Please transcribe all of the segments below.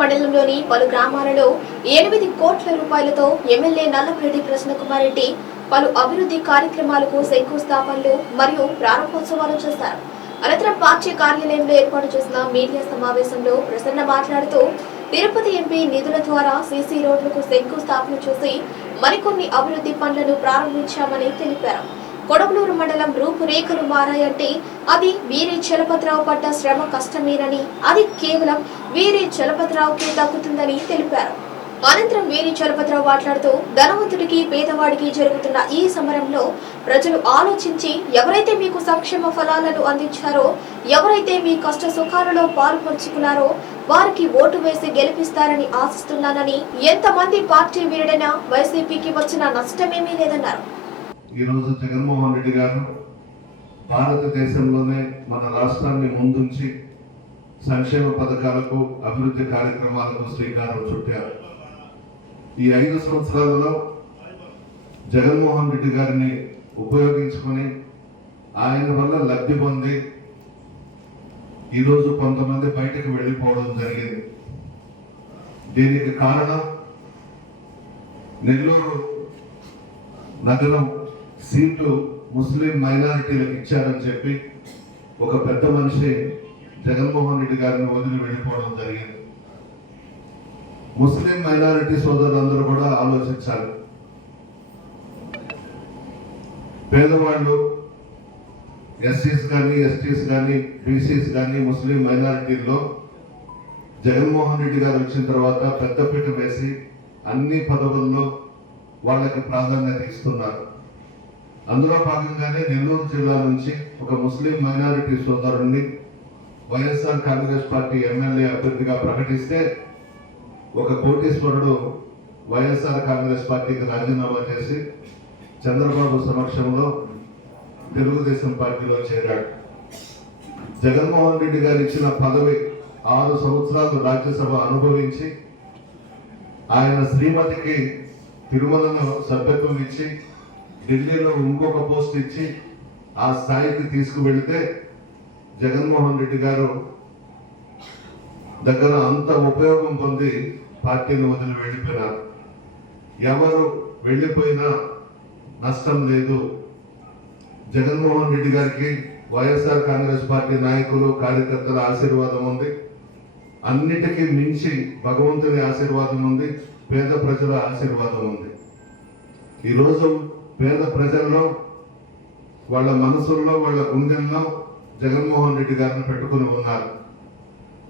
మండలంలోని పలు గ్రామాలలో ఎనిమిది కోట్ల రూపాయలతో ఎమ్మెల్యే నల్లమరెడ్డి ప్రసన్నకుమార్ రెడ్డి పలు అభివృద్ధి కార్యక్రమాలకు శంకుస్థాపనలు మరియు ప్రారంభోత్సవాలు చేశారు అనంతరం పార్టీ కార్యాలయంలో ఏర్పాటు చేసిన మీడియా సమావేశంలో ప్రసన్న మాట్లాడుతూ తిరుపతి ఎంపీ నిధుల ద్వారా సీసీ రోడ్లకు శంకుస్థాపన చేసి మరికొన్ని అభివృద్ధి పనులను ప్రారంభించామని తెలిపారు. కొడవలూరు మండలం రూపురేఖలు మారాయంటే అది వీరి చలపతిరావు పడ్డ శ్రమ కష్టమేనని అది కేవలం వీరి చలపతిరావుకే దక్కుతుందని తెలిపారు. అనంతరం వీరి చలపతిరావు మాట్లాడుతూ ధనవంతుడికి పేదవాడికి జరుగుతున్న ఈ సమరంలో ప్రజలు ఆలోచించి ఎవరైతే మీకు సంక్షేమ ఫలాలను అందించారో ఎవరైతే మీ కష్ట సుఖాలలో పాలు పంచుకున్నారో వారికి ఓటు వేసి గెలిపిస్తారని ఆశిస్తున్నానని ఎంతమంది పార్టీ వీరుడైనా వైసీపీకి వచ్చిన నష్టమేమీ లేదన్నారు. ఈరోజు జగన్మోహన్ రెడ్డి గారు భారతదేశంలోనే మన రాష్ట్రాన్ని ముందుంచి సంక్షేమ పథకాలకు అభివృద్ధి కార్యక్రమాలకు శ్రీకారం చుట్టారు. ఈ ఐదు సంవత్సరాలలో జగన్మోహన్ రెడ్డి గారిని ఉపయోగించుకొని ఆయన వల్ల లబ్ధి పొంది ఈరోజు కొంతమంది బయటకు వెళ్ళిపోవడం జరిగింది. దీనికి కారణం నెల్లూరు నగరం సీటు ముస్లిం మైనారిటీలకు ఇచ్చారని చెప్పి ఒక పెద్ద మనిషి జగన్మోహన్ రెడ్డి గారిని వదిలి వెళ్ళిపోవడం జరిగింది. ముస్లిం మైనారిటీ సోదరులందరూ కూడా ఆలోచించాలి. పేదవాళ్ళు ఎస్సీస్ కానీ ఎస్టీస్ కానీ బీసీస్ కానీ ముస్లిం మైనారిటీల్లో జగన్మోహన్ రెడ్డి గారు వచ్చిన తర్వాత పెద్దపీట వేసి అన్ని పదవుల్లో వాళ్ళకి ప్రాధాన్యత ఇస్తున్నారు. అందులో భాగంగానే నెల్లూరు జిల్లా నుంచి ఒక ముస్లిం మైనారిటీ సోదరుణ్ణి వైఎస్ఆర్ కాంగ్రెస్ పార్టీ ఎమ్మెల్యే అభ్యర్థిగా ప్రకటిస్తే ఒక కోటీశ్వరుడు వైఎస్ఆర్ కాంగ్రెస్ పార్టీకి రాజీనామా చేసి చంద్రబాబు సమక్షంలో తెలుగుదేశం పార్టీలో చేరాడు. జగన్మోహన్ రెడ్డి గారు ఇచ్చిన పదవి ఆరు సంవత్సరాలు రాజ్యసభ అనుభవించి ఆయన శ్రీమతికి తిరుమలలో సభ్యత్వం ఇచ్చి ఢిల్లీలో ఇంకొక పోస్ట్ ఇచ్చి ఆ స్థాయికి తీసుకువెళితే జగన్మోహన్ రెడ్డి గారు దగ్గర అంత ఉపయోగం పొంది పార్టీని వదిలి వెళ్ళిపోయినారు. ఎవరు వెళ్ళిపోయినా నష్టం లేదు. జగన్మోహన్ రెడ్డి గారికి వైఎస్ఆర్ కాంగ్రెస్ పార్టీ నాయకులు కార్యకర్తల ఆశీర్వాదం ఉంది. అన్నిటికీ మించి భగవంతుని ఆశీర్వాదం ఉంది. పేద ప్రజల ఆశీర్వాదం ఉంది. ఈరోజు పేద ప్రజల్లో వాళ్ళ మనసుల్లో వాళ్ళ గుండెల్లో జగన్మోహన్ రెడ్డి గారిని పెట్టుకుని ఉన్నారు.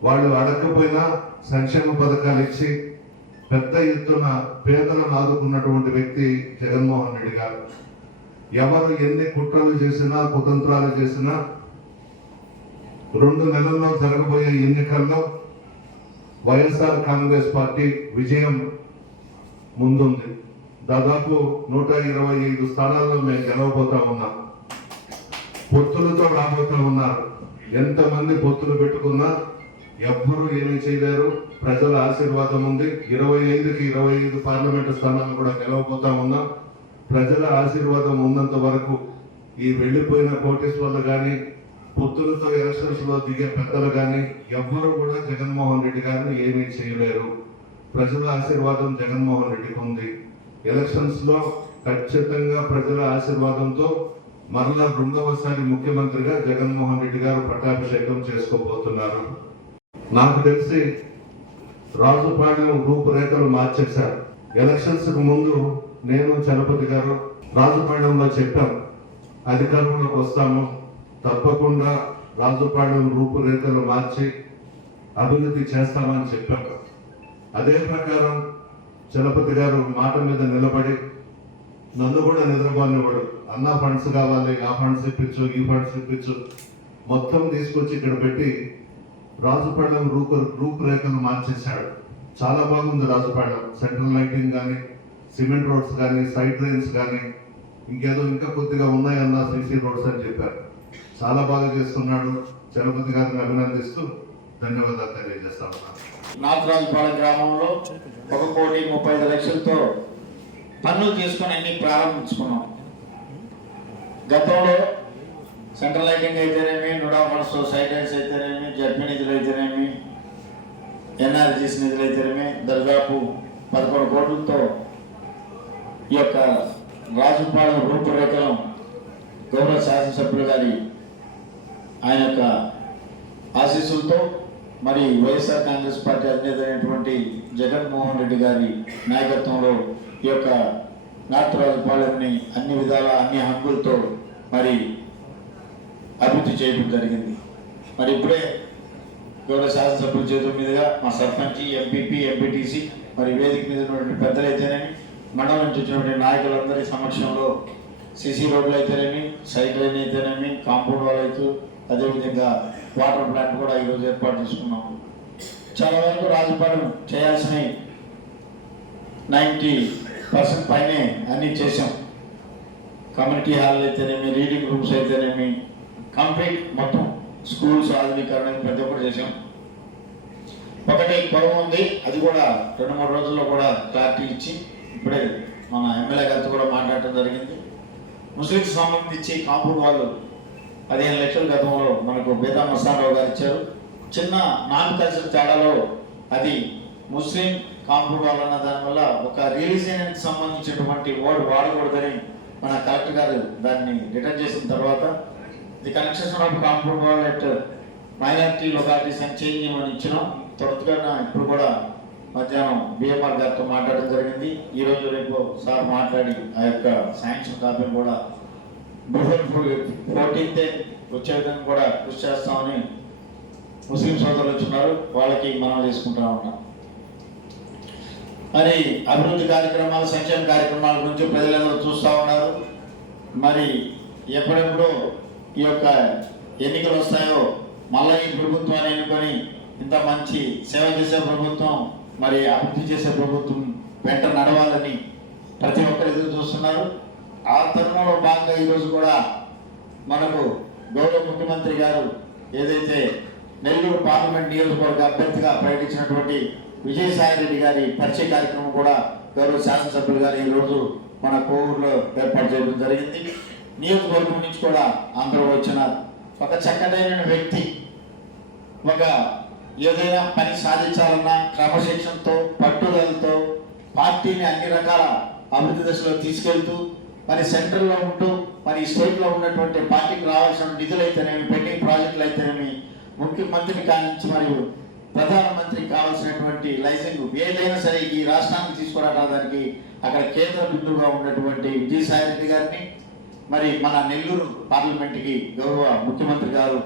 వాళ్ళు అడగకపోయినా సంక్షేమ పథకాలు ఇచ్చి పెద్ద ఎత్తున పేదలను ఆదుకున్నటువంటి వ్యక్తి జగన్మోహన్ రెడ్డి గారు. ఎవరు ఎన్ని కుట్రలు చేసినా కుతంత్రాలు చేసినా రెండు నెలల్లో జరగబోయే ఎన్నికల్లో వైఎస్ఆర్ కాంగ్రెస్ పార్టీ విజయం ముందుంది. దాదాపు నూట ఇరవై ఐదు స్థానాల్లో మేము గెలవబోతా ఉన్నాం. పొత్తులతో రాబోతా ఉన్నారు. ఎంతమంది పొత్తులు పెట్టుకున్నా ఎవ్వరూ ఏమీ చేయలేరు. ప్రజల ఆశీర్వాదం ఉంది. ఇరవై ఐదుకి ఇరవై ఐదు పార్లమెంటు స్థానాలు కూడా గెలవబోతా ఉన్నాం. ప్రజల ఆశీర్వాదం ఉన్నంత వరకు ఈ వెళ్ళిపోయిన కోటేశ్వర్లు కానీ పొత్తులతో ఎలక్షన్స్లో దిగే పెద్దలు కానీ ఎవ్వరూ కూడా జగన్మోహన్ రెడ్డి గారిని ఏమీ చేయలేరు. ప్రజల ఆశీర్వాదం జగన్మోహన్ రెడ్డికి ఉంది. ఎలక్షన్స్లో ఖచ్చితంగా ప్రజల ఆశీర్వాదంతో మరలా రెండవసారి ముఖ్యమంత్రిగా జగన్మోహన్ రెడ్డి గారు పట్టాభిషేకం చేసుకోబోతున్నారు. నాకు తెలిసి రాజుపాలెం రూపురేఖలు మార్చేశారు. ఎలక్షన్స్ ముందు నేను చలపతి గారు రాజుపాలెంలో చెప్పాం అధికారంలోకి వస్తాము. తప్పకుండా రాజుపాలెం రూపురేఖలు మార్చి అభివృద్ధి చేస్తామని చెప్పాం. అదే ప్రకారం చలపతి గారు మాట మీద నిలబడి నన్ను కూడా నిద్రపోనివాడు అన్న ఫండ్స్ కావాలి ఆ ఫండ్స్ ఇప్పించు ఈ ఫండ్స్ ఇప్పించు. మొత్తం తీసుకొచ్చి ఇక్కడ పెట్టి రాజుపాలెం రూపు రూపురేఖలు మార్చేశాడు. చాలా బాగుంది రాజుపాలెం సెంట్రల్ లైటింగ్ కానీ సిమెంట్ రోడ్స్ కానీ సైడ్ డ్రైన్స్ కానీ ఇంకేదో ఇంకా కొద్దిగా ఉన్నాయన్న సీసీ రోడ్స్ అని చెప్పారు. చాలా బాగా చేస్తున్నాడు. చలపతి గారిని అభినందిస్తూ ధన్యవాదాలు తెలియజేస్తా ఉన్నాను నాథరాజుపాలెం గ్రామంలో ఒక కోటి ముప్పై ఐదు లక్షలతో పన్నులు తీసుకొని అన్ని ప్రారంభించుకున్నాం. గతంలో సెంట్రల్ లైటింగ్ అయితేనేమి నుడా ఫండ్స్ అయితేనేమి జడ్పీ నిధులు అయితేనేమి ఎన్ఆర్జీస్ నిధులైతేనే దరిదాపు పదకొండు కోట్లతో ఈ యొక్క రాజుపాలెం రూపురేఖలను గౌరవ శాసనసభ్యులు గారి ఆయన యొక్క ఆశీస్సులతో మరి వైఎస్ఆర్ కాంగ్రెస్ పార్టీ అధినేత అయినటువంటి జగన్మోహన్ రెడ్డి గారి నాయకత్వంలో ఈ యొక్క నార్త్ రాజపాలెంని అన్ని విధాల అన్ని హంగులతో మరి అభివృద్ధి చేయడం జరిగింది. మరి ఇప్పుడే గౌరవ శాసనసభ్యుల చేతుల మీదుగా మా సర్పంచ్ ఎంపీపీ ఎంపీటీసీ మరి వేదిక మీద ఉన్నటువంటి పెద్దలైతేనేమి మండలం నుంచి వచ్చినటువంటి నాయకులందరి సమక్షంలో సిసి రోడ్లు అయితేనేమి సైడ్ లైన్ అయితేనేమి కాంపౌండ్ వాల్ అయితే అదేవిధంగా వాటర్ ప్లాంట్ కూడా ఈరోజు ఏర్పాటు చేసుకున్నాం. చాలా వరకు రాజుపాలెం చేయాల్సినవి నైంటీ పర్సెంట్ పైనే అన్నీ చేసాం కమ్యూనిటీ హాల్ అయితేనేమి రీడింగ్ రూమ్స్ అయితేనేమి కంప్లీట్ మొత్తం స్కూల్స్ ఆధునీకరణ ప్రతి ఒక్కటి చేసాం ఒకటి పొలం ఉంది అది కూడా రెండు మూడు రోజుల్లో కూడా క్లారిటీ ఇచ్చి ఇప్పుడే మన ఎమ్మెల్యే గారితో కూడా మాట్లాడటం జరిగింది. ముస్లింస్ సంబంధించి కాంపౌండ్ వాళ్ళు పదిహేను లక్షల గతంలో మనకు బేదా మస్తానరావు గారు ఇచ్చారు. చిన్న నాన్ కల్చర్ తేడాలో అది ముస్లిం కాంపౌండ్ వాల్ అన్న దానివల్ల ఒక రిలీజియన్ సంబంధించినటువంటి వర్డ్ వాడకూడదని మన కలెక్టర్ గారు దాన్ని రిటర్న్ చేసిన తర్వాత the connection of compound wall at minority localities అని చేంజ్ చేయమని ఇచ్చినాం. త్వరగా ఇప్పుడు కూడా మధ్యాహ్నం బిఎంఆర్ గారితో మాట్లాడడం జరిగింది. ఈ రోజు రేపు సార్ మాట్లాడి ఆ యొక్క శాంక్షన్ కాపీని కూడా బిఫోర్ ఫోర్టీన్త్ వచ్చే విధంగా కూడా కృషి చేస్తామని ముస్లిం సోదరులు వచ్చినారు వాళ్ళకి మనం తీసుకుంటా ఉన్నాం. మరి అభివృద్ధి కార్యక్రమాలు సంక్షేమ కార్యక్రమాల గురించి ప్రజలందరూ చూస్తూ ఉన్నారు. మరి ఎప్పుడెప్పుడు ఈ యొక్క ఎన్నికలు వస్తాయో మళ్ళీ ఈ ప్రభుత్వాన్ని ఎన్నుకొని ఇంత మంచి సేవ చేసే ప్రభుత్వం మరి అభివృద్ధి చేసే ప్రభుత్వం వెంట నడవాలని ప్రతి ఒక్కరు ఎదురు చూస్తున్నారు. ఆ కార్యక్రమంలో భాగంగా ఈరోజు కూడా మనకు గౌరవ ముఖ్యమంత్రి గారు ఏదైతే నెల్లూరు పార్లమెంట్ నియోజకవర్గ అభ్యర్థిగా ప్రకటించినటువంటి విజయసాయి రెడ్డి గారి పరిచయ కార్యక్రమం కూడా గౌరవ శాసనసభ్యులు గారు ఈ రోజు మన కోవూరులో ఏర్పాటు చేయడం జరిగింది. నియోజకవర్గం నుంచి కూడా అందరూ వచ్చిన ఒక చక్కటైన వ్యక్తి ఒక ఏదైనా పని సాధించాలన్నా క్రమశిక్షణతో పట్టుదలతో పార్టీని అన్ని రకాల అభివృద్ధి దశలో తీసుకెళ్తూ మరి సెంట్రల్లో ఉంటూ మరి స్టేట్లో ఉన్నటువంటి పార్టీకి రావాల్సిన నిధులు అయితేనేమి పెండింగ్ ప్రాజెక్టులు అయితేనేమి ముఖ్యమంత్రిని కానించి మరియు ప్రధానమంత్రికి కావాల్సినటువంటి లైసెన్స్ ఏదైనా సరే ఈ రాష్ట్రానికి తీసుకురావడానికి అక్కడ కేంద్ర బిందువుగా ఉన్నటువంటి జి. సాయిరెడ్డి గారిని మరి మన నెల్లూరు పార్లమెంట్కి గౌరవ ముఖ్యమంత్రి గారు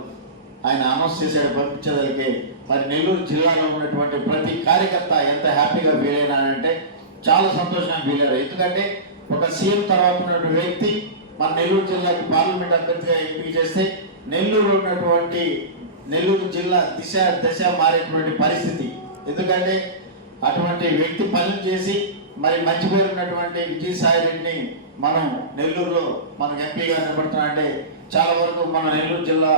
ఆయన అనౌన్స్ చేశాడు పంపించదలికే మరి నెల్లూరు జిల్లాలో ఉన్నటువంటి ప్రతి కార్యకర్త ఎంత హ్యాపీగా ఫీల్ అయినాడంటే చాలా సంతోషంగా ఫీల్ అయ్యారు ఎందుకంటే ఒక సీఎం తర్వాత ఉన్నటువంటి వ్యక్తి మన నెల్లూరు జిల్లాకి పార్లమెంట్ అభ్యర్థిగా ఎంపిక చేస్తే నెల్లూరు ఉన్నటువంటి నెల్లూరు జిల్లా దిశ దశ మారేటువంటి పరిస్థితి. ఎందుకంటే అటువంటి వ్యక్తి పనులు చేసి మరి మంచి పేరు ఉన్నటువంటి విజయసాయి రెడ్డిని మనం నెల్లూరులో మనకు ఎంపీగా నిలబడుతున్నా అంటే చాలా వరకు మన నెల్లూరు జిల్లా